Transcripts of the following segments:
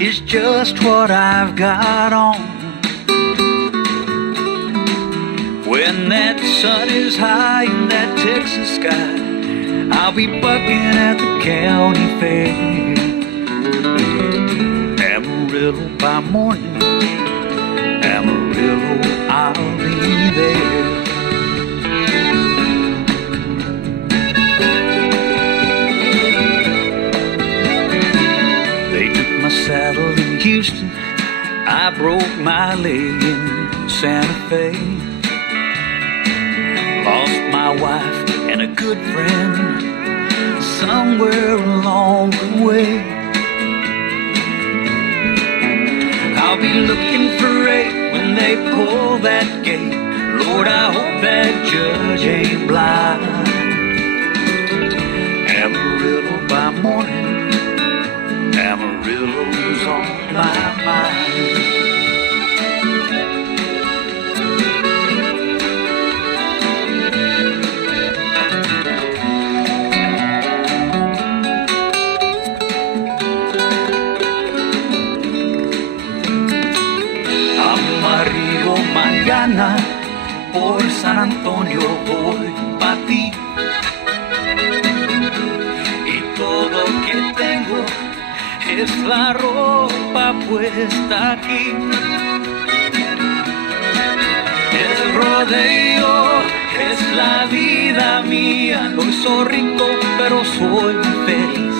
is just what I've got on. When that sun is high in that Texas sky, I'll be bucking at the county fair. Amarillo by morning, Amarillo, I'll be there. They took my saddle in Houston, I broke my leg in Santa Fe. Lost my wife and a good friend somewhere along the way. I'll be looking for Ray when they pull that gate. Lord, I hope that judge ain't blind. Amarillo by morning, Amarillo's on my mind. Amarillo mañana, por San Antonio voy pa' ti. Y todo que tengo es la ropa puesta aquí. El rodeo es la vida mía. Hoy soy rico pero soy feliz.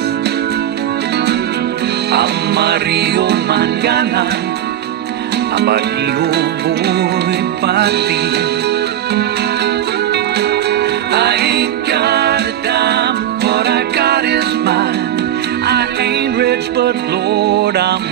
Amarillo mañana, Amarillo voy pa' ti. I ain't got a dime, what I got is mine. I ain't rich, but Lord, I'm